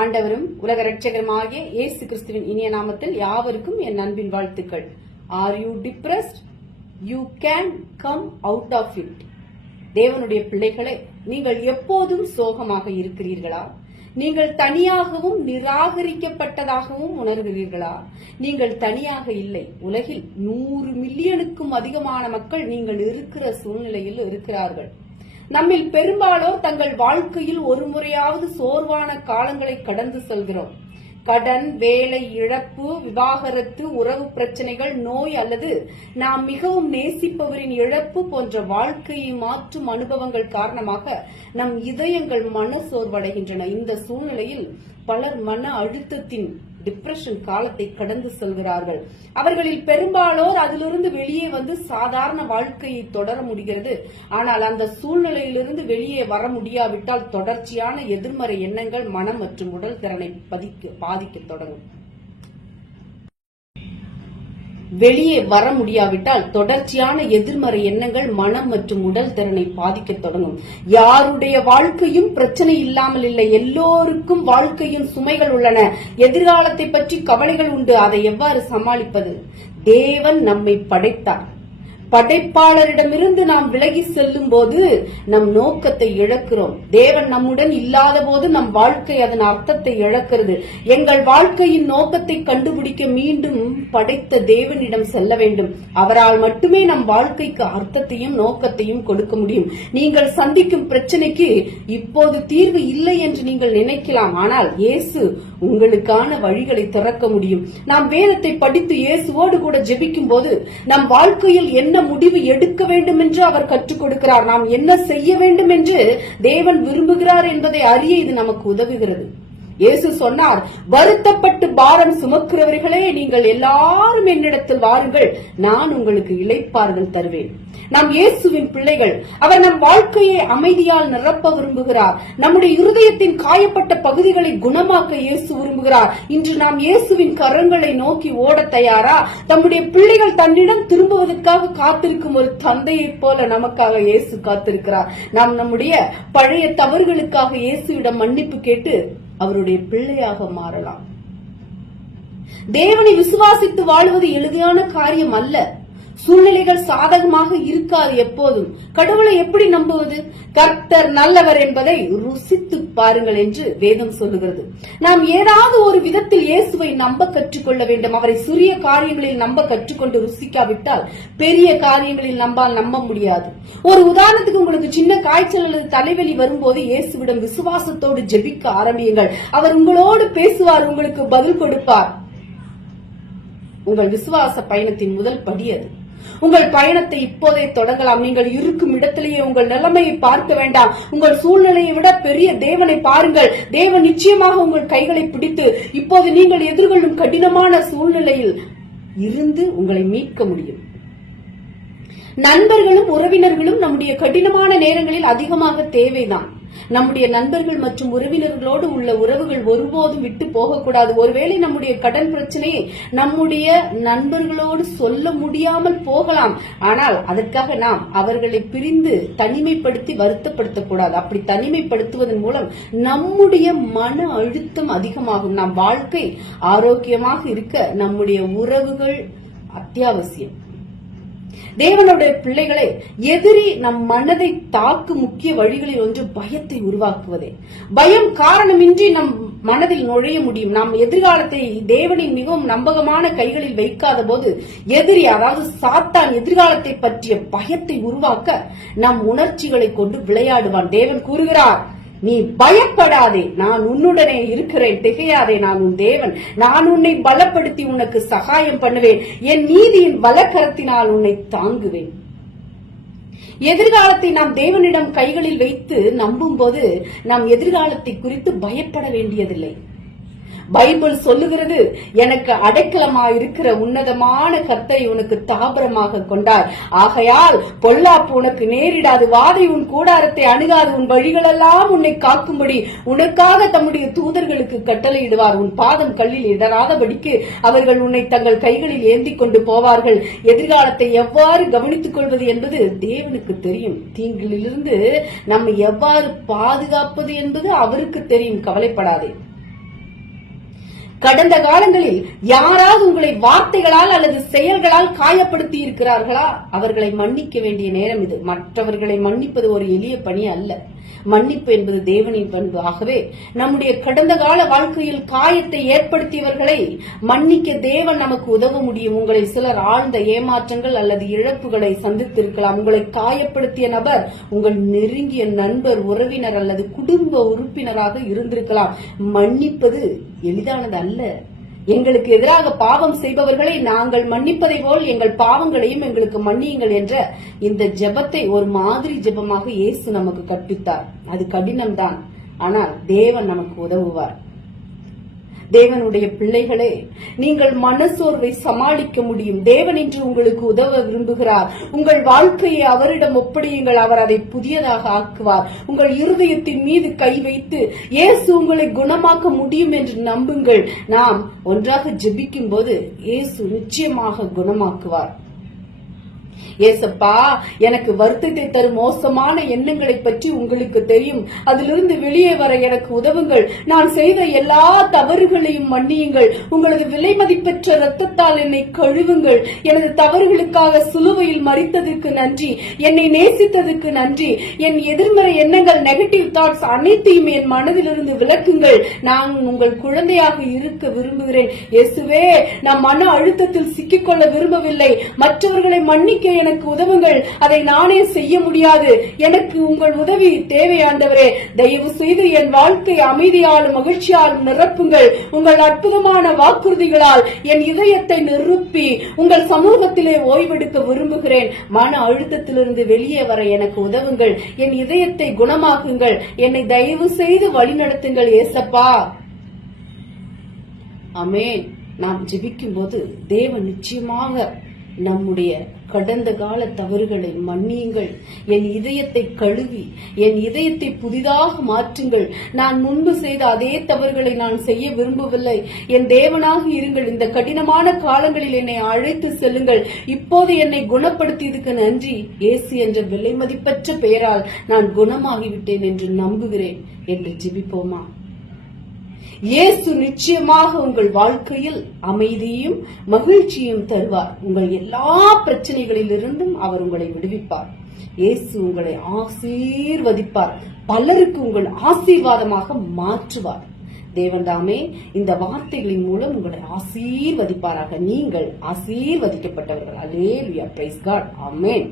ஆண்டவரும் உலக இரட்சகருமாகிய இயேசு கிறிஸ்துவின் இனிய நாமத்தில் யாவருக்கும் என் அன்பின் வாழ்த்துக்கள். Are you depressed? You can come out of it. தேவனுடைய பிள்ளைகளே, நீங்கள் எப்போதும் சோகமாக இருக்கிறீர்களா? நீங்கள் தனியாகவும் நிராகரிக்கப்பட்டதாகவும் உணர்கிறீர்களா? நீங்கள் தனியாக இல்லை. உலகில் 100 மில்லியனுக்கும் அதிகமான மக்கள் நீங்கள் இருக்கிற சூழ்நிலையில் இருக்கிறார்கள். நம்மில் பெரும்பாலோர் தங்கள் வாழ்க்கையில் ஒரு முறையாவது சோர்வான காலங்களை கடந்து செல்கிறோம். கடன், வேலை இழப்பு, விவாகரத்து, உறவு பிரச்சனைகள், நோய் அல்லது நாம் மிகவும் நேசிப்பவரின் இழப்பு போன்ற வாழ்க்கையை மாற்றும் அனுபவங்கள் காரணமாக நம் இதயங்கள் மன சோர்வடைகின்றன. இந்த சூழ்நிலையில் பலர் மன அழுத்தத்தின் டிப்ரெஷன் காலத்தை கடந்து செல்கிறார்கள். அவர்களில் பெரும்பாலோர் அதிலிருந்து வெளியே வந்து சாதாரண வாழ்க்கையை தொடர முடிகிறது. ஆனால் அந்த சூழ்நிலையிலிருந்து வெளியே வர முடியாவிட்டால் தொடர்ச்சியான எதிர்மறை எண்ணங்கள் மனம் மற்றும் உடல் திறனை பாதிக்க தொடங்கும். வெளியே வர முடியாவிட்டால் தொடர்ச்சியான எதிர்மறை எண்ணங்கள் மனம் மற்றும் உடல் திறனை பாதிக்க தொடங்கும். யாருடைய வாழ்க்கையும் பிரச்சனை இல்லாமல் இல்லை. எல்லோருக்கும் வாழ்க்கையின் சுமைகள் உள்ளன. எதிர்காலத்தை பற்றி கவலைகள் உண்டு. அதை எவ்வாறு சமாளிப்பது? தேவன் நம்மை படைத்தார். படைப்பாளரிடமிருந்து நாம் விலகி செல்லும் போது நம் நோக்கத்தை இழக்கிறோம். தேவன் நம்முடன் இல்லாத போது நம் வாழ்க்கை அதன் அர்த்தத்தை இழக்கிறது. எங்கள் வாழ்க்கையின் நோக்கத்தை கண்டுபிடிக்க மீண்டும் படைத்த தேவனிடம் செல்ல வேண்டும். அவரால் மட்டுமே நம் வாழ்க்கைக்கு அர்த்தத்தையும் நோக்கத்தையும் கொடுக்க முடியும். நீங்கள் சந்திக்கும் பிரச்சனைக்கு இப்போது தீர்வு இல்லை என்று நீங்கள் நினைக்கலாம். ஆனால் இயேசு உங்களுக்கான வழிகளை திறக்க முடியும். நாம் வேதத்தை படித்து இயேசுவோடு கூட ஜெபிக்கும் போது நம் வாழ்க்கையில் என்ன முடிவு எடுக்க வேண்டும் என்று அவர் கற்றுக் கொடுக்கிறார். நாம் என்ன செய்ய வேண்டும் என்று தேவன் விரும்புகிறார் என்பதை அறிய இது நமக்கு உதவுகிறது. இயேசு சொன்னார், வருத்தப்பட்டு பாரம் சுமக்கிறவர்களே, நீங்கள் எல்லாரும் என்னிடத்தில் வாருங்கள், நான் உங்களுக்கு இளைப்பாறுதல் தருவேன். நாம் இயேசுவின் பிள்ளைகள். அவர் நம் வாழ்க்கையை அமைதியால் நிரப்ப விரும்புகிறார். நம்முடைய இருதயத்தின் காயப்பட்ட பகுதிகளை குணமாக்க இயேசு விரும்புகிறார். இன்று நாம் இயேசுவின் கரங்களை நோக்கி ஓட தயாரா? தம்முடைய பிள்ளைகள் தன்னிடம் திரும்புவதற்காக காத்திருக்கும் ஒரு தந்தையைப் போல நமக்காக இயேசு காத்திருக்கிறார். நாம் நம்முடைய பழைய தவறுகளுக்காக இயேசுவிடம் மன்னிப்பு கேட்டு அவருடைய பிள்ளையாக மாறலாம். தேவனை விசுவாசித்து வாழ்வது எளிதான காரியம் அல்ல. சூழ்நிலைகள் சாதகமாக இருக்காது. எப்போதும் கடவுளை எப்படி நம்புவது? கர்த்தர் நல்லவர் என்பதை ருசித்து பாருங்கள் என்று வேதம் சொல்லுகிறது. நாம் ஏதாவது ஒரு விதத்தில் இயேசுவை நம்ப கற்றுக்கொள்ள வேண்டும். அவரை சிறிய காரியங்களில் நம்ப கற்றுக்கொண்டு ருசிக்காவிட்டால் பெரிய காரியங்களில் நம்ப முடியாது. ஒரு உதாரணத்துக்கு, உங்களுக்கு சின்ன காய்ச்சல் அல்லது தலைவலி வரும்போது இயேசுவிடம் விசுவாசத்தோடு ஜெபிக்க ஆரம்பியுங்கள். அவர் உங்களோடு பேசுவார், உங்களுக்கு பதில் கொடுப்பார். உங்கள் விசுவாச பயணத்தின் முதல் படி அது. உங்கள் பயணத்தை இப்போதே தொடங்கலாம். நீங்கள் இருக்கும் இடத்திலேயே உங்கள் நிலைமையை பார்க்க வேண்டாம். உங்கள் சூழ்நிலையை விட பெரிய தேவனை பாருங்கள். தேவன் நிச்சயமாக உங்கள் கைகளை பிடித்து இப்போது நீங்கள் எதிர்கொள்ளும் கடினமான சூழ்நிலையில் இருந்து உங்களை மீட்க முடியும். நண்பர்களும் உறவினர்களும் நம்முடைய கடினமான நேரங்களில் அதிகமாக தேவைதான். நம்முடைய நண்பர்கள் மற்றும் உறவினர்களோடு உள்ள உறவுகள் ஒருபோதும் விட்டு போகக்கூடாது. ஒருவேளை நம்முடைய கடன் பிரச்சனையை நம்முடைய நண்பர்களோடு சொல்ல முடியாமல் போகலாம். ஆனால் அதற்காக நாம் அவர்களை பிரிந்து தனிமைப்படுத்தி வருத்தப்படுத்தக்கூடாது. அப்படி தனிமைப்படுத்துவதன் மூலம் நம்முடைய மன அழுத்தம் அதிகமாகும். நம் வாழ்க்கை ஆரோக்கியமாக இருக்க நம்முடைய உறவுகள் அத்தியாவசியம். தேவனுடைய பிள்ளைகளே, எதிரி நம் மனதை தாக்கும் முக்கிய வழிகளில் ஒன்று பயத்தை உருவாக்குவதே. பயம் காரணமின்றி நம் மனதில் நுழைய முடியும். நாம் எதிர்காலத்தை தேவனின் மிகவும் நம்பகமான கைகளில் வைக்காத போது எதிரி, அதாவது சாத்தான், எதிர்காலத்தை பற்றிய பயத்தை உருவாக்க நம் உணர்ச்சிகளை கொண்டு விளையாடுவான். தேவன் கூறுகிறார், நீ பயப்படாதே, நான் உன்னுடனே இருக்கிறேன், திகையாதே, நான் உன் தேவன், நான் உன்னை பலப்படுத்தி உனக்கு சகாயம் பண்ணுவேன், என் நீதியின் பலக்கரத்தினால் உன்னை தாங்குவேன். எதிர்காலத்தை நாம் தேவனிடம் கைகளில் வைத்து நம்பும் போது நாம் எதிர்காலத்தை குறித்து பயப்பட வேண்டியதில்லை. பைபிள் சொல்லுகிறது, எனக்கு அடைக்கலமாயிருக்கிற உன்னதமான கர்த்தரை உனக்கு தாபரமாக கொண்டார். ஆகையால் பொல்லாப்பு உனக்கு நேரிடாது, வாதை உன் கூடாரத்தை அணுகாது, உன் வழிகளெல்லாம் உன்னை காக்கும்படி உனக்காக தம்முடைய தூதர்களுக்கு கட்டளையிடுவார். உன் பாதம் கல்லில் இடராதபடிக்கு அவர்கள் உன்னை தங்கள் கைகளில் ஏந்தி கொண்டு போவார்கள். எதிர்காலத்தை எவ்வாறு கவனித்துக் கொள்வது என்பது தேவனுக்கு தெரியும். தீங்கிலிருந்து நம்மை எவ்வாறு பாதுகாப்பது என்பது அவருக்கு தெரியும். கவலைப்படாதே. கடந்த காலங்களில் யாராவது உங்களை வார்த்தைகளால் அல்லது செயல்களால் காயப்படுத்தி இருக்கிறார்களா? அவர்களை மன்னிக்க வேண்டிய நேரம் இது. மற்றவர்களை மன்னிப்பது ஒரு எளிய பணி அல்ல. மன்னிப்பு என்பது தேவனின் பண்பு. ஆகவே நம்முடைய கடந்த கால வாழ்க்கையில் காயத்தை ஏற்படுத்தியவர்களை மன்னிக்க தேவன் நமக்கு உதவ முடியும். உங்களில் சிலர் ஆழ்ந்த ஏமாற்றங்கள் அல்லது இழப்புகளை சந்தித்திருக்கலாம். உங்களை காயப்படுத்திய நபர் உங்கள் நெருங்கிய நண்பர், உறவினர் அல்லது குடும்ப உறுப்பினராக இருந்திருக்கலாம். மன்னிப்பது எளிதானது அல்ல. எங்களுக்கு எதிராக பாவம் செய்பவர்களை நாங்கள் மன்னிப்பதை போல் எங்கள் பாவங்களையும் எங்களுக்கு மன்னியுங்கள் என்ற இந்த ஜெபத்தை ஒரு மாதிரி ஜெபமாக இயேசு நமக்கு கற்பித்தார். அது கடினம்தான், ஆனால் தேவன் நமக்கு உதவுவார். தேவனுடைய பிள்ளைகளே, நீங்கள் மனசோர்வை சமாளிக்க முடியும். தேவன் இன்று உங்களுக்கு உதவ விரும்புகிறார். உங்கள் வாழ்க்கையை அவரிடம் ஒப்படையுங்கள். அவர் அதை புதியதாக ஆக்குவார். உங்கள் இருதயத்தின் மீது கை வைத்து இயேசு உங்களை குணமாக்க முடியும் என்று நம்புங்கள். நாம் ஒன்றாக ஜெபிக்கும் போது இயேசு நிச்சயமாக குணமாக்குவார். ஏசப்பா, எனக்கு வருத்தத்தை தரும் மோசமான எண்ணங்களை பற்றி உங்களுக்கு தெரியும். அதிலிருந்து வெளியே வர எனக்கு உதவுங்கள். நான் செய்த எல்லா தவறுகளையும் மன்னியுங்கள். உங்களது விலை மதிப்பெற்ற இரத்தத்தால் என்னை கழுவுங்கள். எனது தவறுகளுக்காக சிலுவையில் மரித்ததற்கு நன்றி. என்னை நேசித்ததற்கு நன்றி. என் எதிர்மறை எண்ணங்கள், நெகட்டிவ் தாட்ஸ் அனைத்தையும் என் மனதிலிருந்து விலக்குங்கள். நான் உங்கள் குழந்தையாக இருக்க விரும்புகிறேன். இயேசுவே, நான் மன அழுத்தத்தில் சிக்கிக்கொள்ள விரும்பவில்லை. மற்றவர்களை மன்னிக்க எனக்கு உதவுங்கள். அதை நானே செய்ய முடியாது. எனக்கு உங்கள் உதவி தேவை ஆண்டவரே. தயவு செய்து என் வாழ்க்கை அமைதியாலும் மகிழ்ச்சியாலும் நிரப்புங்கள். உங்கள் அற்புதமான வாக்குறுதிகளால் என் இதயத்தை நிரப்பி உங்கள் சமூகத்திலே ஓய்வெடுக்க விரும்புகிறேன். மன அழுத்தத்திலிருந்து வெளியே வர எனக்கு உதவுங்கள். என் இதயத்தை குணமாக்குங்கள். என்னை தயவு செய்து வழிநடத்துங்கள் ஏசப்பா. ஆமென். நாம் ஜெபிக்கும் போது தேவன் நிச்சயமாக நம்முடைய கடந்த கால தவறுகளை மன்னியுங்கள். என் இதயத்தை கழுவி என் இதயத்தை புதிதாக மாற்றுங்கள். நான் முன்பு செய்த அதே தவறுகளை நான் செய்ய விரும்பவில்லை. என் தேவனாக இருங்கள். இந்த கடினமான காலங்களில் என்னை அழைத்து செல்லுங்கள். இப்போது என்னை குணப்படுத்தியதுக்கு நன்றி. இயேசு என்ற விலை மதிப்பற்ற பெயரால் நான் குணமாகிவிட்டேன் என்று நம்புகிறேன் என்று ஜெபிப்போமா? இயேசு நிச்சயமாக உங்கள் வாழ்க்கையில் அமைதியும் மகிழ்ச்சியும் தருவார். உங்கள் எல்லா பிரச்சனைகளிலிருந்தும் அவர் உங்களை விடுவிப்பார். இயேசு உங்களை ஆசீர்வதிப்பார். பலருக்கு உங்கள் ஆசீர்வாதமாக மாற்றுவார். தேவன் தாமே இந்த வார்த்தைகளின் மூலம் உங்களை ஆசீர்வதிப்பாராக. நீங்கள் ஆசீர்வதிக்கப்பட்டவர்கள். அல்லேலூயா. Price God. ஆமென்.